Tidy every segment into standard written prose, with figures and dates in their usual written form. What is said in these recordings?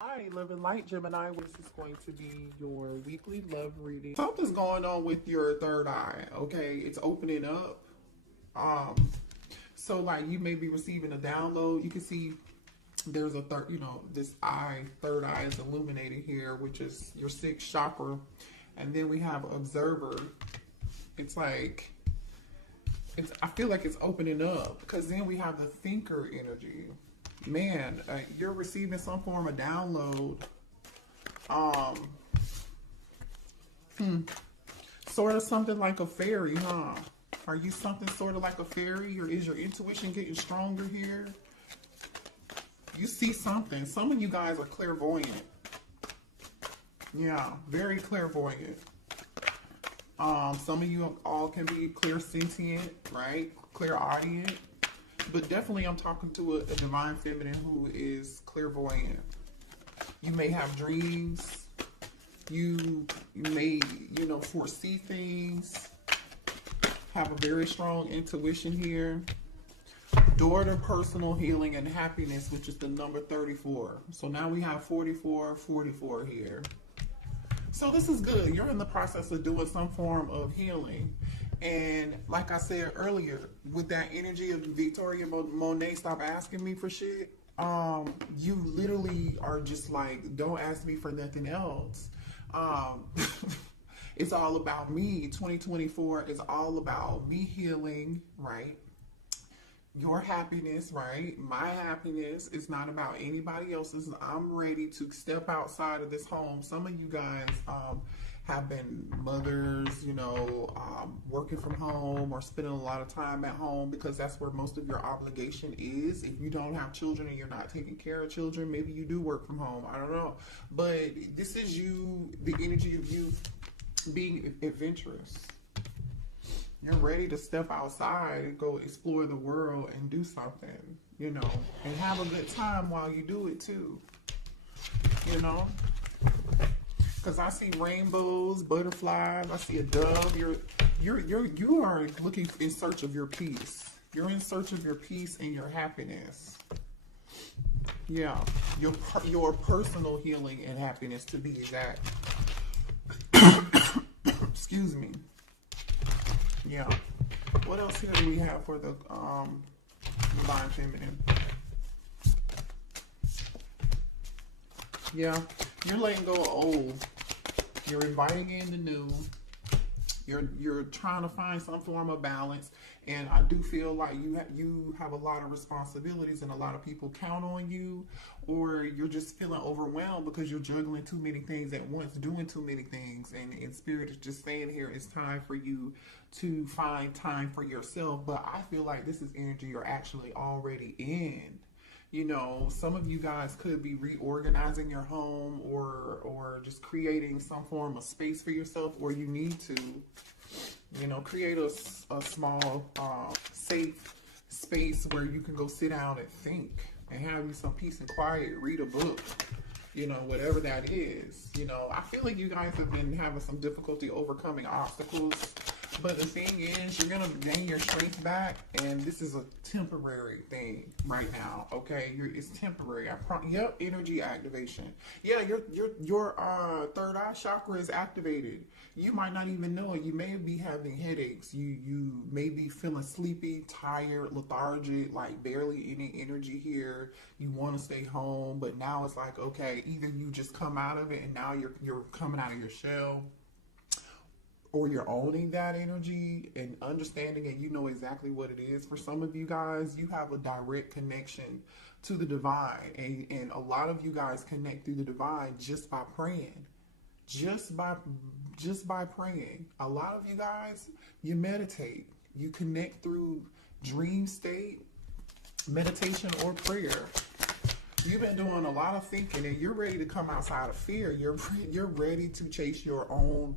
Hi, Love and Light Gemini. This is going to be your weekly love reading. Something's going on with your third eye, okay? It's opening up. So like you may be receiving a download. You can see there's a this third eye is illuminated here, which is your sixth chakra. And then we have observer. It's like I feel like it's opening up because then we have the thinker energy. Man, you're receiving some form of download. Sort of something like a fairy, huh? Are you something sort of like a fairy, or is your intuition getting stronger here? You see something. Some of you guys are clairvoyant. Yeah, very clairvoyant. Some of you all can be clairsentient, right? Clairaudient. But definitely I'm talking to a divine feminine who is clairvoyant. You may have dreams. You may, foresee things. Have a very strong intuition here. Door to personal healing and happiness, which is the number 34. So now we have 44 here. So this is good. You're in the process of doing some form of healing. And like I said earlier, with that energy of Victoria Monet, stop asking me for shit. You literally are just like, don't ask me for nothing else. It's all about me. 2024 is all about me healing, right? Your happiness, right? My happiness is not about anybody else's. I'm ready to step outside of this home. Some of you guys have been mothers, working from home or spending a lot of time at home because that's where most of your obligation is. If you don't have children and you're not taking care of children, maybe you do work from home. I don't know. But this is you, the energy of you being adventurous. You're ready to step outside and go explore the world and do something, and have a good time while you do it too, Because I see rainbows, butterflies. I see a dove. You are looking in search of your peace. You're in search of your peace and your happiness. Yeah, your personal healing and happiness, to be exact. Excuse me. Yeah. What else here do we have for the divine feminine? Yeah, you're letting go of old. You're inviting in the new. You're trying to find some form of balance, and I do feel like you have a lot of responsibilities, and a lot of people count on you, or you're just feeling overwhelmed because you're juggling too many things at once, doing too many things, and Spirit is just saying here it's time for you to find time for yourself. But I feel like this is energy you're actually already in. Some of you guys could be reorganizing your home or just creating some form of space for yourself, or you need to, create a small, safe space where you can go sit down and think and have you some peace and quiet, read a book, whatever that is. I feel like you guys have been having some difficulty overcoming obstacles. But the thing is, you're going to gain your strength back, and this is a temporary thing right now, okay? It's temporary. Yep, energy activation. Yeah, your third eye chakra is activated. You might not even know it. You may be having headaches. You may be feeling sleepy, tired, lethargic, like barely any energy here. You want to stay home, but now it's like, okay, either you just come out of it, and now you're coming out of your shell, or you're owning that energy and understanding, and you know exactly what it is. For some of you guys, you have a direct connection to the divine, and a lot of you guys connect through the divine just by praying. Just by praying. A lot of you guys, you meditate. You connect through dream state, meditation, or prayer. You've been doing a lot of thinking, and you're ready to come outside of fear. You're ready to chase your own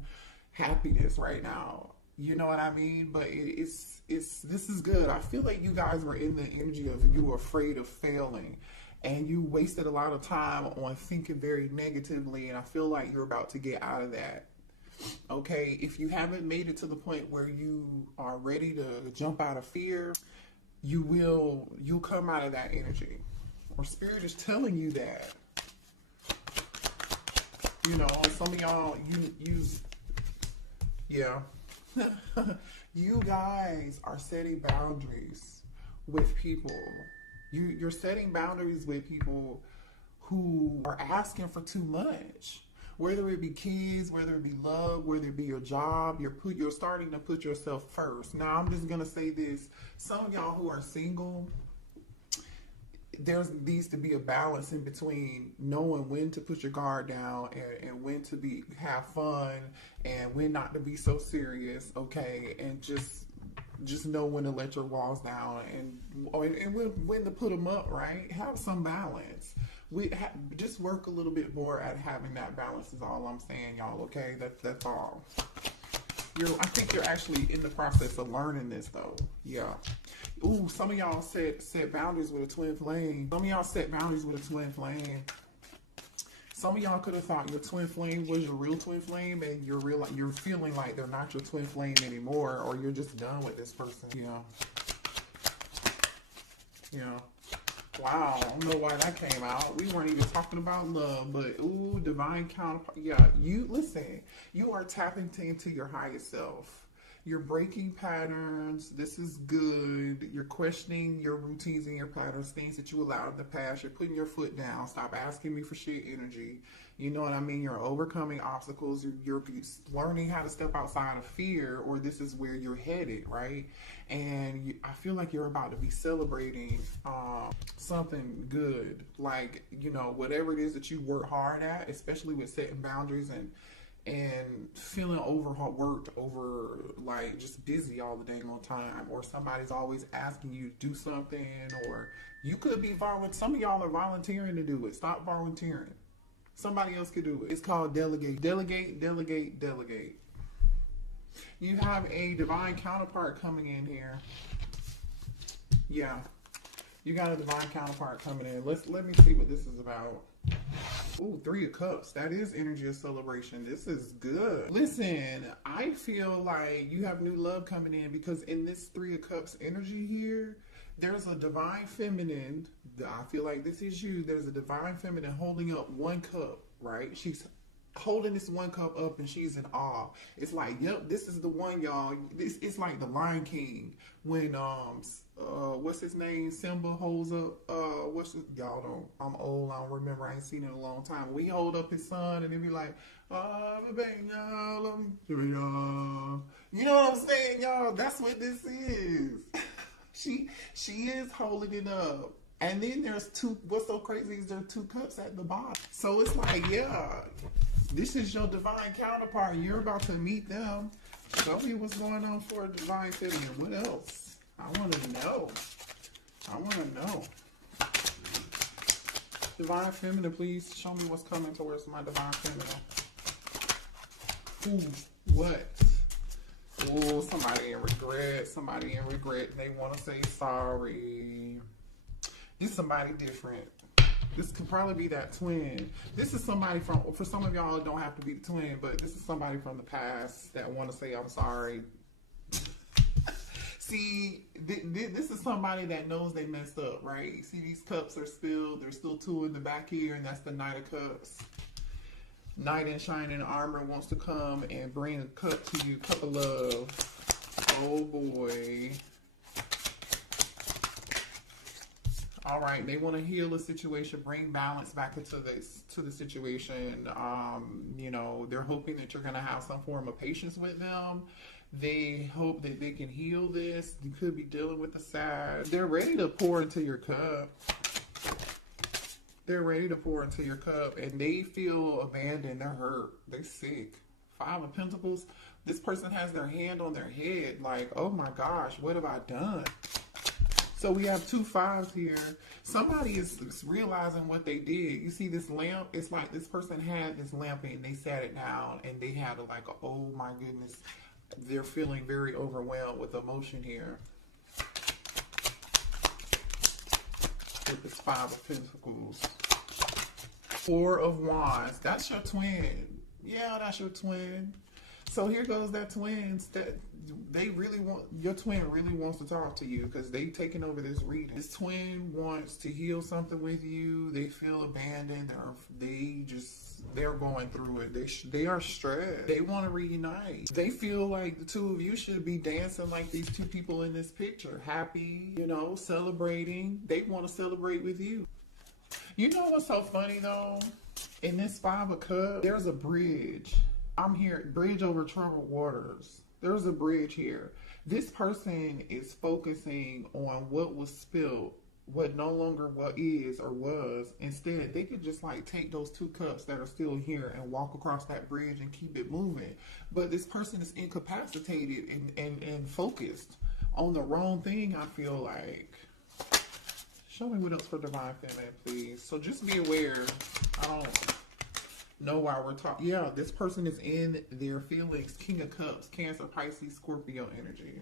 happiness right now. You know what I mean? But this is good. I feel like you guys were in the energy of you were afraid of failing, and you wasted a lot of time on thinking very negatively, and I feel like you're about to get out of that. Okay, if you haven't made it to the point where you are ready to jump out of fear, you'll come out of that energy. Or Spirit is telling you that. You know, some of y'all, yeah. You guys are setting boundaries with people. You're setting boundaries with people who are asking for too much. Whether it be kids, whether it be love, whether it be your job, you're starting to put yourself first. Now I'm just gonna say this: some of y'all who are single, there needs to be a balance in between knowing when to put your guard down and when to have fun and when not to be so serious, okay? And just know when to let your walls down and when to put them up, right? Have some balance. Just work a little bit more at having that balance is all I'm saying, y'all, okay? That's all. I think you're actually in the process of learning this, though. Yeah. Ooh, some of y'all set boundaries with a twin flame. Some of y'all set boundaries with a twin flame. Some of y'all could have thought your twin flame was your real twin flame, and you're feeling like they're not your twin flame anymore, or you're just done with this person. Yeah. Yeah. Wow, I don't know why that came out. We weren't even talking about love, but ooh, divine counterpart. Yeah, listen, you are tapping into your highest self. You're breaking patterns. This is good. You're questioning your routines and your patterns, things that you allowed in the past. You're putting your foot down. Stop asking me for shit energy. You know what I mean? You're overcoming obstacles. You're learning how to step outside of fear, or this is where you're headed, right? And I feel like you're about to be celebrating something good. Like, you know, whatever it is that you work hard at, especially with setting boundaries and feeling overworked, like just busy all the dang on time, or somebody's always asking you to do something, or you could be volunteering. Some of y'all are volunteering to do it. Stop volunteering. Somebody else could do it. It's called delegate. Delegate, delegate, delegate. You have a divine counterpart coming in here. Yeah. You got a divine counterpart coming in. Let me see what this is about. Ooh, 3 of Cups. That is energy of celebration. This is good. Listen, I feel like you have new love coming in, because in this 3 of Cups energy here, there's a divine feminine. I feel like this is you. There's a divine feminine holding up 1 cup, right? She's holding this 1 cup up and she's in awe. It's like, yep, this is the one, y'all. It's like the Lion King when what's his name? Simba holds up y'all don't, I'm old, I don't remember, I ain't seen it in a long time. We hold up his son and he be like, baby, y'all, you know what I'm saying, y'all? That's what this is. She is holding it up. And then there's 2, what's so crazy is there are 2 cups at the bottom. So it's like, yeah, this is your divine counterpart. You're about to meet them. Show me what's going on for a divine feminine. What else? I want to know. I want to know. Divine feminine, please show me what's coming towards my divine feminine. Ooh, what? Oh, somebody in regret. Somebody in regret. They want to say sorry. This is somebody different. This could probably be that twin. This is somebody for some of y'all, it don't have to be the twin, but this is somebody from the past that want to say, I'm sorry. See, this is somebody that knows they messed up, right? See, these cups are spilled. There's still 2 in the back here, and that's the Knight of Cups. Knight in shining armor wants to come and bring a cup to you, cup of love. Oh boy. All right, they want to heal the situation, bring balance back into the situation. You know, they're hoping that you're going to have some form of patience with them. They hope that they can heal this. You could be dealing with the sad. They're ready to pour into your cup. They're ready to pour into your cup, and they feel abandoned. They're hurt. They're sick. 5 of Pentacles. This person has their hand on their head, like, oh my gosh, what have I done? So we have 2 5s here. Somebody is realizing what they did. You see this lamp? It's like this person had this lamp and they sat it down and they had like, oh my goodness. They're feeling very overwhelmed with emotion here. With this 5 of Pentacles. 4 of Wands. That's your twin. Yeah, that's your twin. So here goes that twins that they really want, your twin really wants to talk to you because they taking over this reading. This twin wants to heal something with you. They feel abandoned. They just They're going through it. They are stressed. They want to reunite. They feel like the two of you should be dancing like these two people in this picture. Happy, you know, celebrating. They want to celebrate with you. You know what's so funny though? In this Five of Cups, there's a bridge. I'm here, bridge over troubled waters. There's a bridge here. This person is focusing on what was spilled, what no longer what is or was. Instead, they could just like take those two cups that are still here and walk across that bridge and keep it moving. But this person is incapacitated and focused on the wrong thing, I feel like. Show me what else for Divine Feminine, please. So just be aware. I don't know why we're talking. Yeah, this person is in their feelings. King of Cups, Cancer, Pisces, Scorpio energy.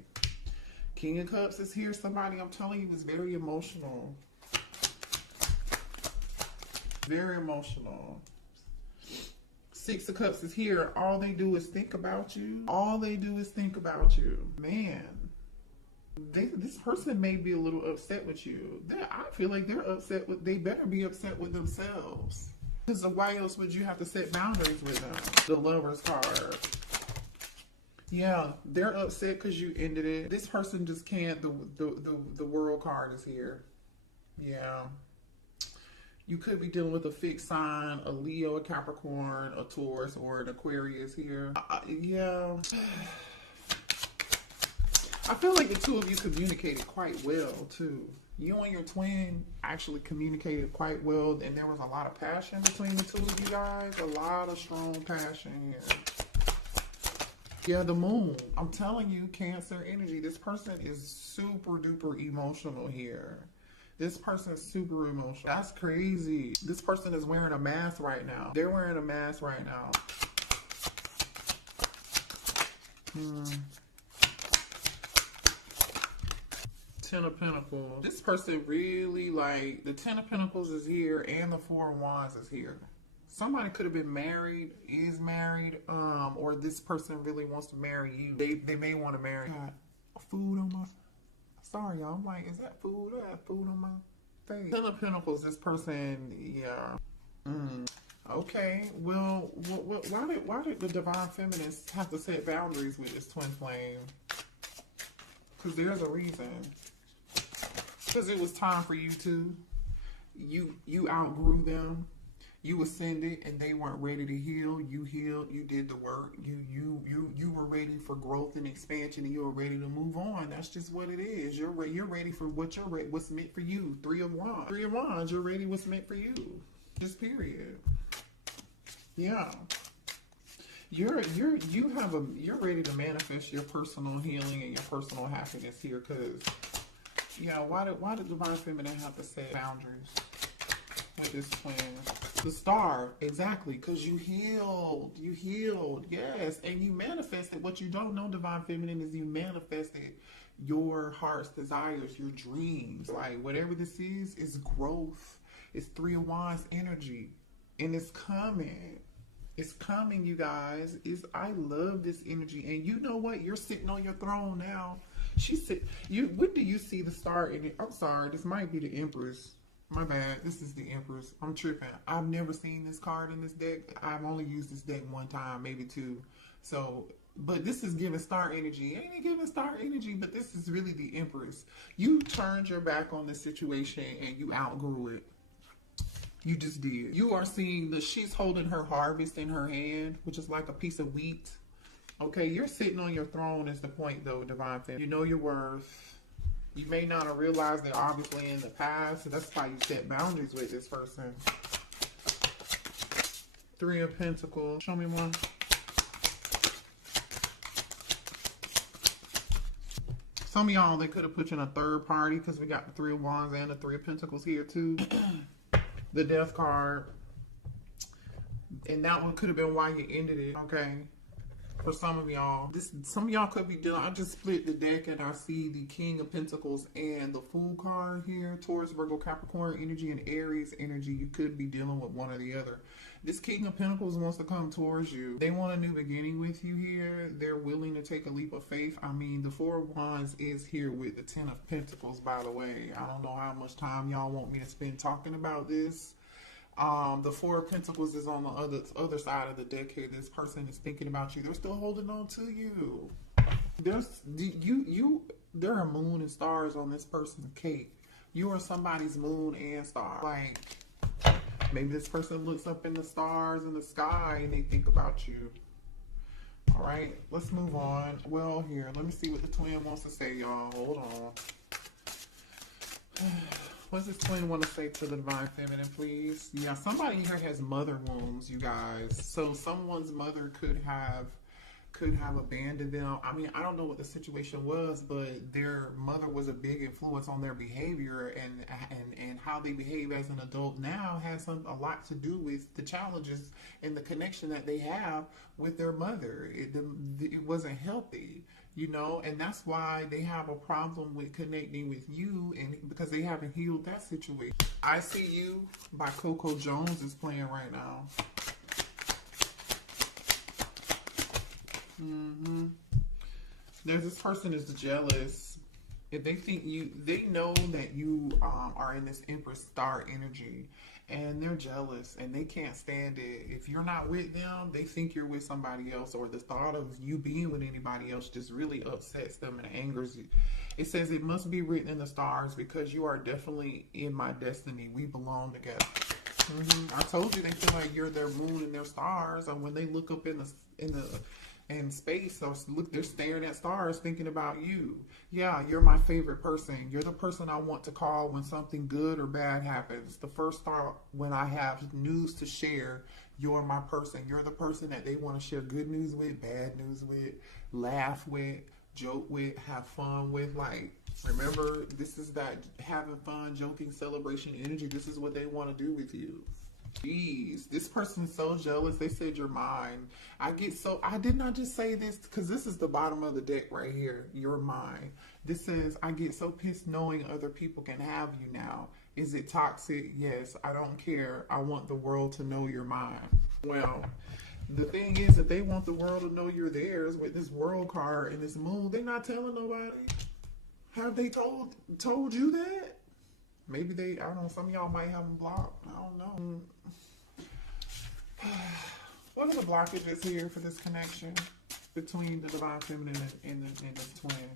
King of Cups is here. Somebody, I'm telling you, is very emotional. Very emotional. Six of Cups is here. All they do is think about you. All they do is think about you. Man. This person may be a little upset with you. I feel like they're upset with, they better be upset with themselves. Because why else would you have to set boundaries with them? The Lover's card. Yeah, they're upset because you ended it. This person just can't. The World card is here. Yeah. You could be dealing with a fixed sign, a Leo, a Capricorn, a Taurus, or an Aquarius here. Yeah. I feel like the two of you communicated quite well, too. You and your twin actually communicated quite well, and there was a lot of passion between the two of you guys. A lot of strong passion here. Yeah, the Moon. I'm telling you, Cancer energy. This person is super duper emotional here. This person is super emotional. That's crazy. This person is wearing a mask right now. They're wearing a mask right now. Ten of Pentacles. This person really, like, the Ten of Pentacles is here and the Four of Wands is here. Somebody could have been married, is married, or this person really wants to marry you. They may want to marry. Got food on my, sorry y'all, I'm like, is that food? I have food on my face. Ten of Pentacles, this person, yeah. Okay, well, why did the Divine Feminists have to set boundaries with this twin flame? Because there's a reason. Because it was time for you to. You outgrew them. You ascended, and they weren't ready to heal. You healed. You did the work. You were ready for growth and expansion, and you were ready to move on. That's just what it is. You're ready for what's meant for you. Three of Wands. Three of Wands. You're ready. What's meant for you. Just period. Yeah. You're ready to manifest your personal healing and your personal happiness here, because yeah, why did Divine Feminine have to set boundaries with this twin? The Star, exactly, because you healed, yes, and you manifested. What you don't know, Divine Feminine, is you manifested your heart's desires, your dreams. Like, whatever this is growth. It's Three of Wands energy, and it's coming. It's coming, you guys. I love this energy. And you know what? You're sitting on your throne now. When do you see the Star in it? I'm sorry, this might be the Empress. My bad. This is the Empress. I'm tripping. I've never seen this card in this deck. I've only used this deck one time, maybe two. So, but this is giving Star energy. Ain't it giving Star energy? But this is really the Empress. You turned your back on this situation and you outgrew it. You just did. You are seeing she's holding her harvest in her hand, which is like a piece of wheat. Okay, you're sitting on your throne is the point, though, Divine Feminine. You know your worth. You may not have realized it, obviously, in the past. So that's why you set boundaries with this person. Three of Pentacles. Show me one. Some of y'all, they could have put you in a third party because we got the Three of Wands and the Three of Pentacles here, too. The Death card. And that one could have been why you ended it, okay? For some of y'all. Some of y'all could be dealing. I just split the deck and I see the King of Pentacles and the Fool card here. Taurus, Virgo, Capricorn energy, and Aries energy. You could be dealing with one or the other. This King of Pentacles wants to come towards you. They want a new beginning with you here. They're willing to take a leap of faith. I mean, the Four of Wands is here with the Ten of Pentacles, by the way. I don't know how much time y'all want me to spend talking about this. The Four of Pentacles is on the other side of the deck here. This person is thinking about you. They're still holding on to you. There are moon and stars on this person's cape. You are somebody's moon and star. Like, maybe this person looks up in the stars in the sky and they think about you. All right, let's move on. Well, here, let me see what the twin wants to say, y'all. Hold on. What does this twin want to say to the divine feminine, please? Yeah, somebody here has mother wounds, you guys. So someone's mother could have abandoned them. I mean, I don't know what the situation was, but their mother was a big influence on their behavior, and how they behave as an adult now has a lot to do with the challenges and the connection that they have with their mother. It wasn't healthy, you know, and that's why they have a problem with connecting with you, and because they haven't healed that situation. I See You by Coco Jones is playing right now. There's this person is jealous. If they think they know that you are in this Empress star energy, and they're jealous and they can't stand it. If you're not with them, they think you're with somebody else, or the thought of you being with anybody else just really upsets them and angers you. It says it must be written in the stars because you are definitely in my destiny. We belong together. I told you they feel like you're their moon and their stars, and when they look up in space, so look, they're staring at stars thinking about you. Yeah, you're my favorite person. You're the person I want to call when something good or bad happens. The first thought when I have news to share, you're my person. You're the person that they want to share good news with, bad news with, laugh with, joke with, have fun with. Like, remember, this is that having fun, joking, celebration energy. This is what they want to do with you. Jeez, this person's so jealous. They said you're mine. I did not just say this because this is the bottom of the deck right here. You're mine. This says, I get so pissed knowing other people can have you now. Is it toxic? Yes, I don't care. I want the world to know you're mine. Well, the thing is, if they want the world to know you're theirs with this world card and this moon, they're not telling nobody. Have they told you that? Maybe I don't know, some of y'all might have them blocked. I don't know. What are the blockages here for this connection between the divine feminine and the twin?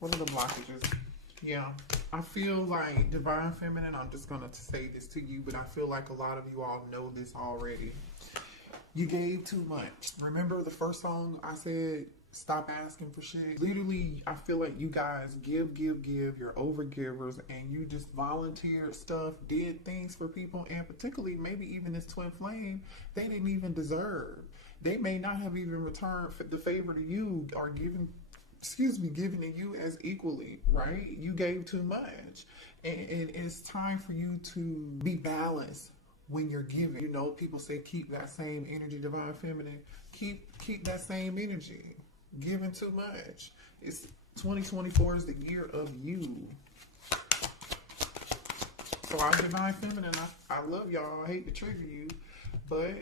What are the blockages? Yeah, I feel like divine feminine, I'm just going to say this to you, but I feel like a lot of you all know this already. You gave too much. Remember the first song I said, stop asking for shit? Literally, I feel like you guys give. You're over givers, and you just volunteered stuff, did things for people, and particularly maybe even this twin flame, they didn't even deserve. They may not have even returned the favor to you or given to you as equally, right? You gave too much, and it's time for you to be balanced when you're giving. You know, people say keep that same energy, divine feminine. Keep that same energy. Giving too much. It's 2024 is the year of you. So our divine feminine, I love y'all. I hate to trigger you, but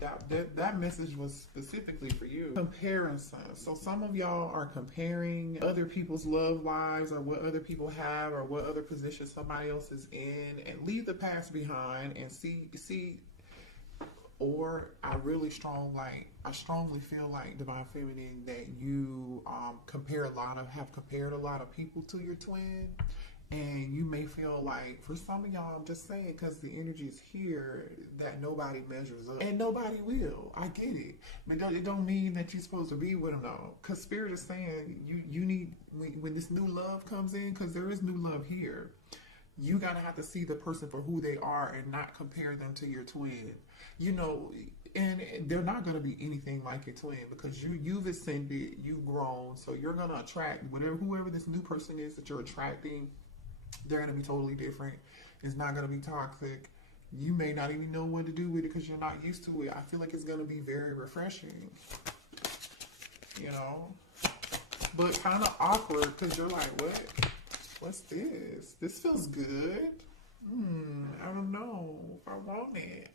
that message was specifically for you. Comparison. So some of y'all are comparing other people's love lives, or what other people have, or what other position somebody else is in, and leave the past behind and see. Or I strongly feel like divine feminine that you have compared a lot of people to your twin, and you may feel like, for some of y'all, I'm just saying because the energy is here, that nobody measures up, and nobody will. I get it. I mean, it don't mean that you're supposed to be with them though, because Spirit is saying you need, when this new love comes in, because there is new love here, you gotta have to see the person for who they are and not compare them to your twin. You know, and they're not going to be anything like your twin, because you've ascended, you've grown, so you're going to attract whoever this new person is that you're attracting. They're going to be totally different. It's not going to be toxic. You may not even know what to do with it because you're not used to it. I feel like it's going to be very refreshing, you know, but kind of awkward because you're like, what's this? This feels good. I don't know if I want it.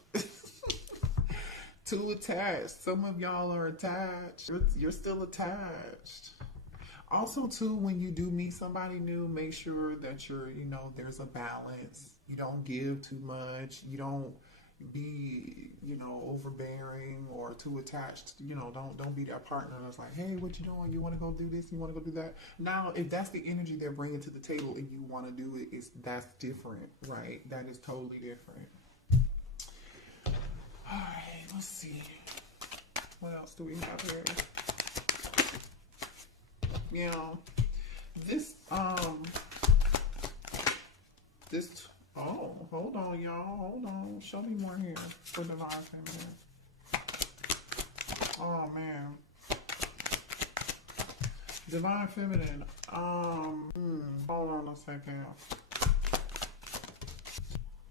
Too attached. Some of y'all are attached. You're still attached. Also, too, when you do meet somebody new, make sure that there's a balance. You don't give too much. You don't be, overbearing or too attached. Don't be that partner that's like, hey, what you doing? You want to go do this? You want to go do that? Now, if that's the energy they're bringing to the table and you want to do it, that's different, right? That is totally different. All right, let's see. What else do we have here? Oh, hold on, y'all. Hold on. Show me more here for divine feminine. Oh, man. Divine feminine. Hold on a second.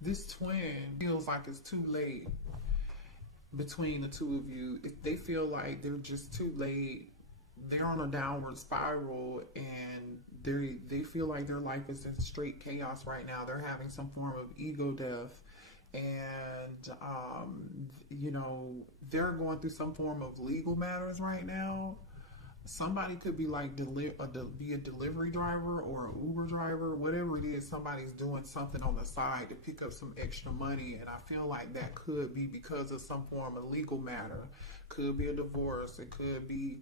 This twin feels like it's too late between the two of you. They feel like they're just too late. They're on a downward spiral, and they feel like their life is in straight chaos right now. They're having some form of ego death, and they're going through some form of legal matters right now. Somebody could be like be a delivery driver or an Uber driver, whatever it is. Somebody's doing something on the side to pick up some extra money, and I feel like that could be because of some form of legal matter. Could be a divorce. It could be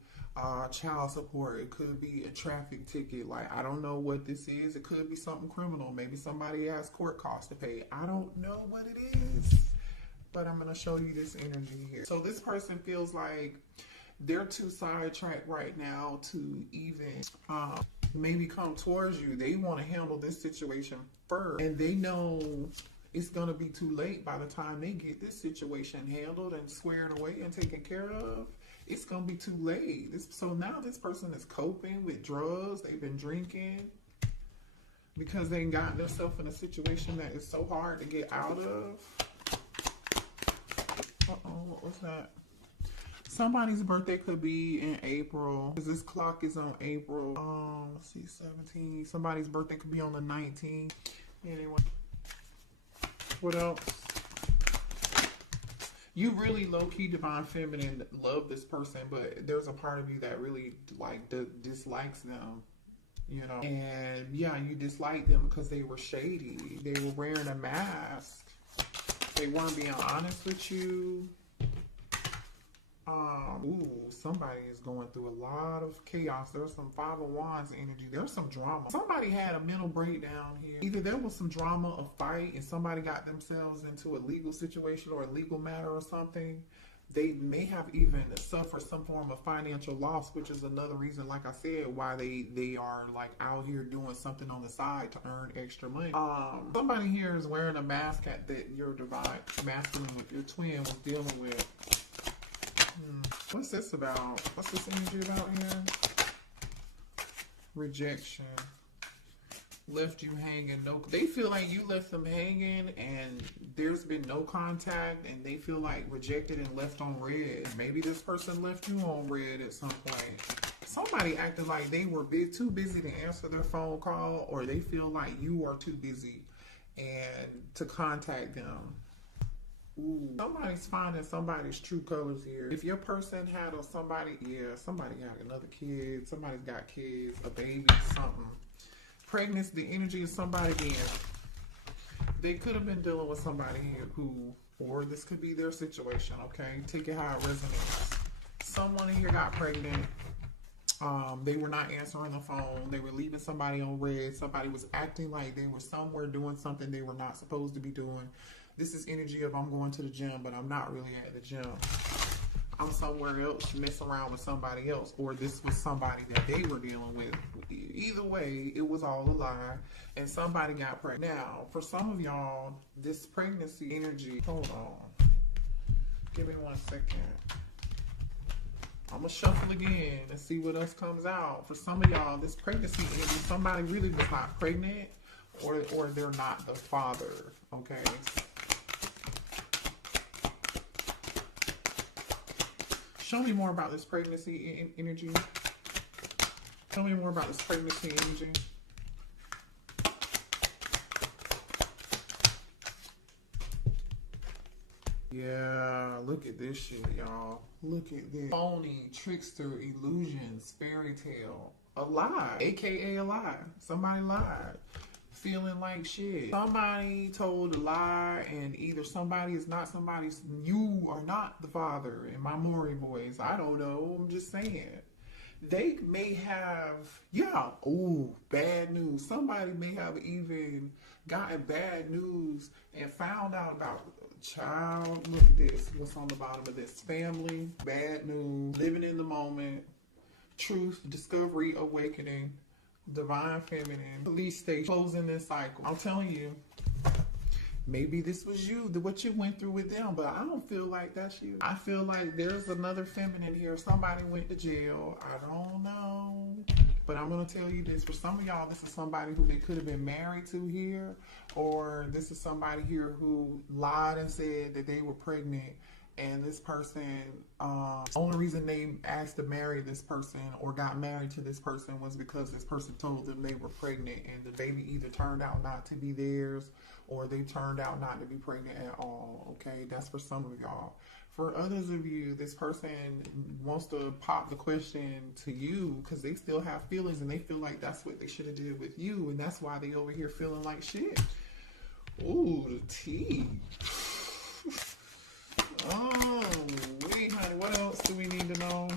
child support. It could be a traffic ticket. Like, I don't know what this is. It could be something criminal. Maybe somebody has court costs to pay. I don't know what it is, but I'm going to show you this energy here. So this person feels like they're too sidetracked right now to even maybe come towards you. They want to handle this situation first, and they know it's going to be too late by the time they get this situation handled and squared away and taken care of. It's going to be too late. So now this person is coping with drugs. They've been drinking because they got themselves in a situation that is so hard to get out of. What was that? Somebody's birthday could be in April, because this clock is on April. Let's see, 17. Somebody's birthday could be on the 19th. Anyway, what else? You really low-key divine feminine love this person, but there's a part of you that really dislikes them, And yeah, you dislike them because they were shady. They were wearing a mask. They weren't being honest with you. Somebody is going through a lot of chaos. There's some Five of Wands energy. There's some drama. Somebody had a mental breakdown here. Either there was some drama, a fight, and somebody got themselves into a legal situation or a legal matter or something. They may have even suffered some form of financial loss, which is another reason, like I said, why they are like out here doing something on the side to earn extra money. Somebody here is wearing a mask that your divine masculine with your twin was dealing with. What's this about? What's this energy about here? Rejection. Left you hanging. They feel like you left them hanging and there's been no contact, and they feel like rejected and left on red. Maybe this person left you on red at some point. Somebody acted like they were too busy to answer their phone call, or they feel like you are too busy and to contact them. Somebody's finding somebody's true colors here. If your person had somebody had another kid, somebody's got kids, a baby, something. Pregnancy, the energy of somebody again. They could have been dealing with somebody here or this could be their situation, okay? Take it how it resonates. Someone in here got pregnant. They were not answering the phone. They were leaving somebody on red. Somebody was acting like they were somewhere doing something they were not supposed to be doing. This is energy of I'm going to the gym, but I'm not really at the gym. I'm somewhere else messing around with somebody else, or this was somebody that they were dealing with. Either way, it was all a lie, and somebody got pregnant. Now, for some of y'all, this pregnancy energy, hold on. Give me 1 second. I'm going to shuffle again and see what else comes out. For some of y'all, this pregnancy energy, somebody really was not pregnant, or they're not the father, okay? Show me more about this pregnancy energy. Tell me more about this pregnancy energy. Yeah, look at this shit, y'all. Look at this. Phony, trickster, illusions, fairy tale. A lie, aka a lie. Somebody lied. feeling like shit. Somebody told a lie, and either somebody is not somebody's, you are not the father in my Maury voice. I don't know. I'm just saying. They may have, bad news. Somebody may have even gotten bad news and found out about child. Look at this. What's on the bottom of this? Family, bad news, living in the moment, truth, discovery, awakening, divine feminine, police station, closing this cycle. I'm telling you, maybe this was you, what you went through with them, but I don't feel like that's you. I feel like there's another feminine here. Somebody went to jail. I don't know. But I'm going to tell you this. For some of y'all, this is somebody who they could have been married to here, or this is somebody here who lied and said that they were pregnant. And this person, only reason they asked to marry this person or got married to this person was because this person told them they were pregnant, and the baby either turned out not to be theirs or they turned out not to be pregnant at all. Okay, that's for some of y'all. For others of you, this person wants to pop the question to you because they still have feelings and they feel like that's what they should have did with you, and that's why they over here feeling like shit. Ooh, the tea. Oh, wait, honey, what else do we need to know?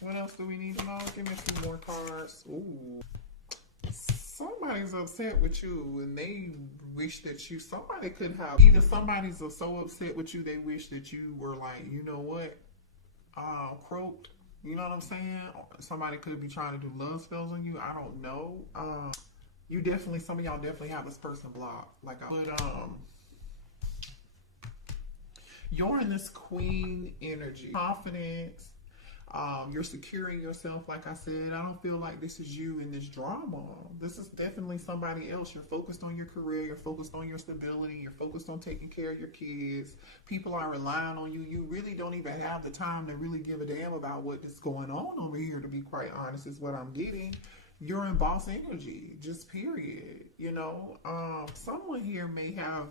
What else do we need to know? Give me a few more cards. Ooh. Somebody's upset with you and they wish that you, somebody could have, either somebody's so upset with you they wish that you were like, you know what, croaked. You know what I'm saying? Somebody could be trying to do love spells on you. I don't know. You definitely, some of y'all definitely have this person blocked. Like, you're in this queen energy, confidence. You're securing yourself. Like I said, I don't feel like this is you in this drama. This is definitely somebody else. You're focused on your career. You're focused on your stability. You're focused on taking care of your kids. People are relying on you. You really don't even have the time to really give a damn about what is going on over here, to be quite honest, is what I'm getting. You're in boss energy, just period. You know, someone here may have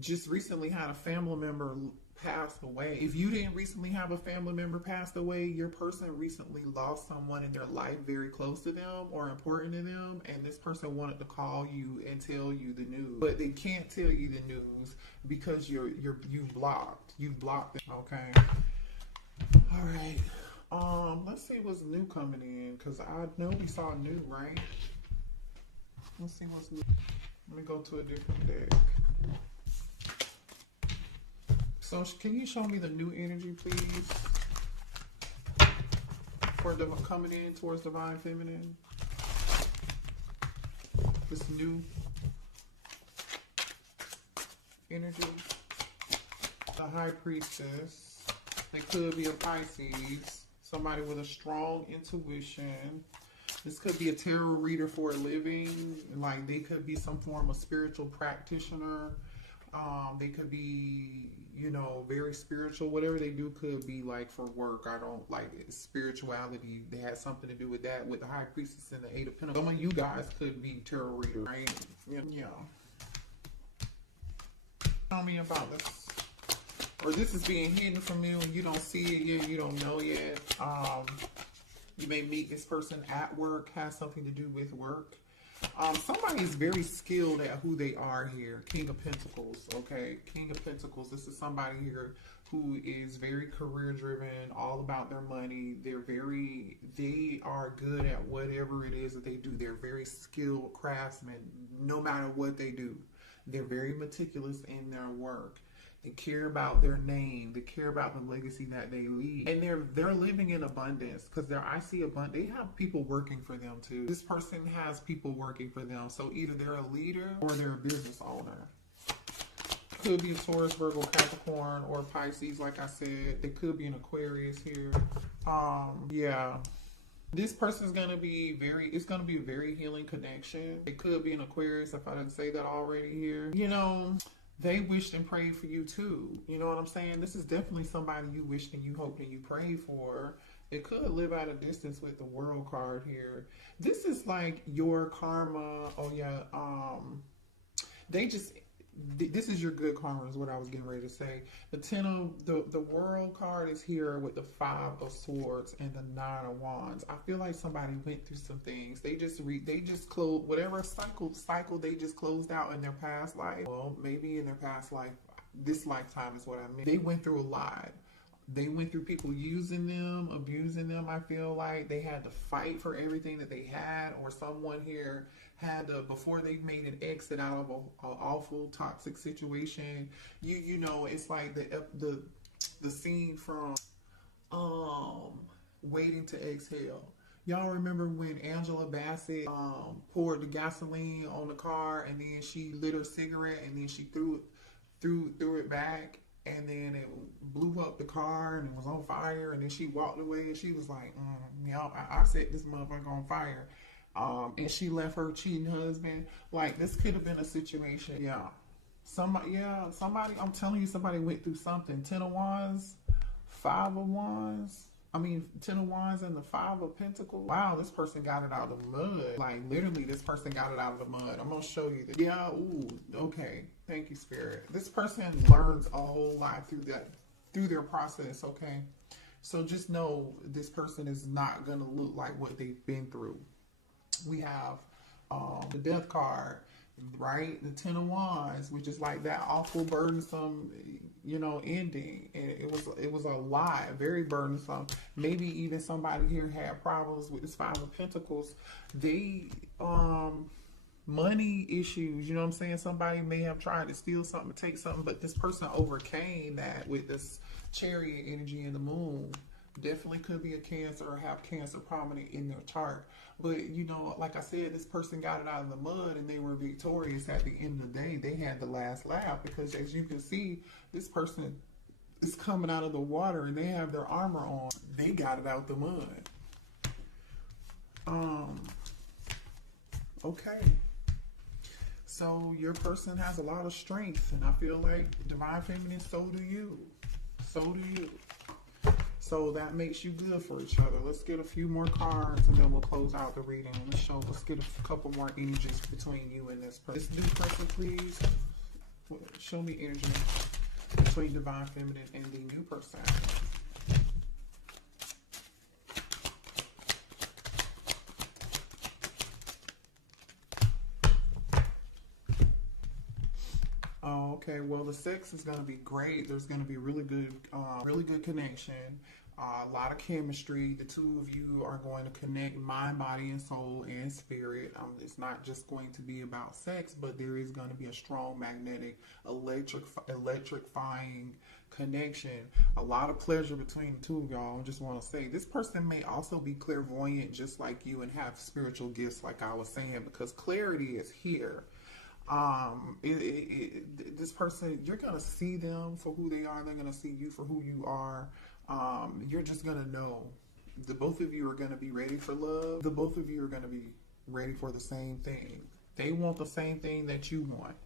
just recently had a family member passed away. If you didn't recently have a family member passed away, your person recently lost someone in their life very close to them or important to them, and this person wanted to call you and tell you the news, but they can't tell you the news because you've blocked them. Okay. All right. Let's see what's new coming in, because I know we saw new, right? Let's see what's new. Let me go to a different deck. So can you show me the new energy, please, for the coming in towards divine feminine? This new energy. The high priestess. It could be a Pisces. Somebody with a strong intuition. This could be a tarot reader for a living. Like, they could be some form of spiritual practitioner. They could be, you know, very spiritual. Whatever they do could be like for work. I don't like it. Spirituality. They had something to do with that, with the high priestess and the eight of pentacles. Some of you guys could be tarot readers, right? Yeah. Tell me about this. Or this is being hidden from you and you don't see it yet. You don't know yet. You may meet this person at work. Has something to do with work. Somebody is very skilled at who they are here. King of Pentacles, okay? King of Pentacles. This is somebody here who is very career driven, all about their money. They are good at whatever it is that they do. They're very skilled craftsmen, no matter what they do. They're very meticulous in their work. They care about their name. They care about the legacy that they leave. And they're living in abundance, because I see abundance. They have people working for them too. This person has people working for them. So either they're a leader or they're a business owner. Could be a Taurus, Virgo, Capricorn, or Pisces, like I said. They could be an Aquarius here. Yeah. This person's going to be it's going to be a very healing connection. It could be an Aquarius, if I didn't say that already here. You know, they wished and prayed for you too. You know what I'm saying? This is definitely somebody you wished and you hoped and you prayed for. It could live at a distance with the World card here. This is like your karma. Oh yeah. this is your good karma is what I was getting ready to say. The ten of the world card is here with the 5 of swords and the 9 of wands. I feel like somebody went through some things. They just closed whatever cycle they just closed out in their past life. Well, maybe in their past life, this lifetime is what I mean. They went through a lot. They went through people using them, abusing them. I feel like they had to fight for everything that they had, or someone here had to, before they made an exit out of an awful toxic situation. You know, it's like the scene from Waiting to Exhale. Y'all remember when Angela Bassett poured the gasoline on the car, and then she lit her cigarette, and then she threw it back, and then it blew up the car and it was on fire, and then she walked away and she was like, yeah, I set this motherfucker on fire. And she left her cheating husband. Like, this could have been a situation. Yeah. Somebody, I'm telling you, somebody went through something. 10 of Wands, 5 of Wands. 10 of Wands and the 5 of Pentacles. Wow, this person got it out of the mud. Like, literally, this person got it out of the mud. I'm going to show you this. Yeah, ooh, okay. Thank you, Spirit. This person learns a whole lot through their process, okay? So just know this person is not going to look like what they've been through. We have the Death card, right? The 10 of Wands, which is like that awful, burdensome, ending. And it was a lot, very burdensome. Maybe even somebody here had problems with this 5 of Pentacles. They, money issues, you know what I'm saying? Somebody may have tried to steal something, take something, but this person overcame that with this Chariot energy in the moon. Definitely could be a Cancer or have Cancer prominent in their chart. But, like I said, this person got it out of the mud and they were victorious at the end of the day. They had the last laugh because, as you can see, this person is coming out of the water and they have their armor on. They got it out the mud. Okay. So your person has a lot of strength, and I feel like Divine Feminine, so do you. So do you. So that makes you good for each other. Let's get a few more cards and then we'll close out the reading. Let's get a couple more energies between you and this person. This new person, please. Show me energy between Divine Feminine and the new person. Oh, okay. Well, the sex is going to be great. There's going to be really good connection. A lot of chemistry. The two of you are going to connect mind, body, and soul and spirit. It's not just going to be about sex, but there is going to be a strong magnetic, electrifying connection. A lot of pleasure between the two of y'all. I just want to say this person may also be clairvoyant just like you and have spiritual gifts like I was saying, because clarity is here. This person, you're going to see them for who they are. They're going to see you for who you are. You're just going to know. The both of you are going to be ready for love. The both of you are going to be ready for the same thing. They want the same thing that you want.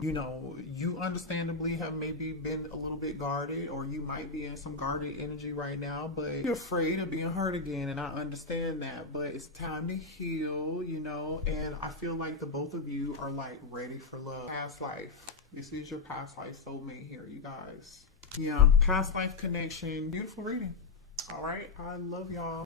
You understandably have maybe been a little bit guarded, or you might be in some guarded energy right now, but you're afraid of being hurt again, and I understand that, but it's time to heal, and I feel like the both of you are like ready for love. Past life. This is your past life soulmate here, you guys. Yeah, past life connection. Beautiful reading. All right. I love y'all.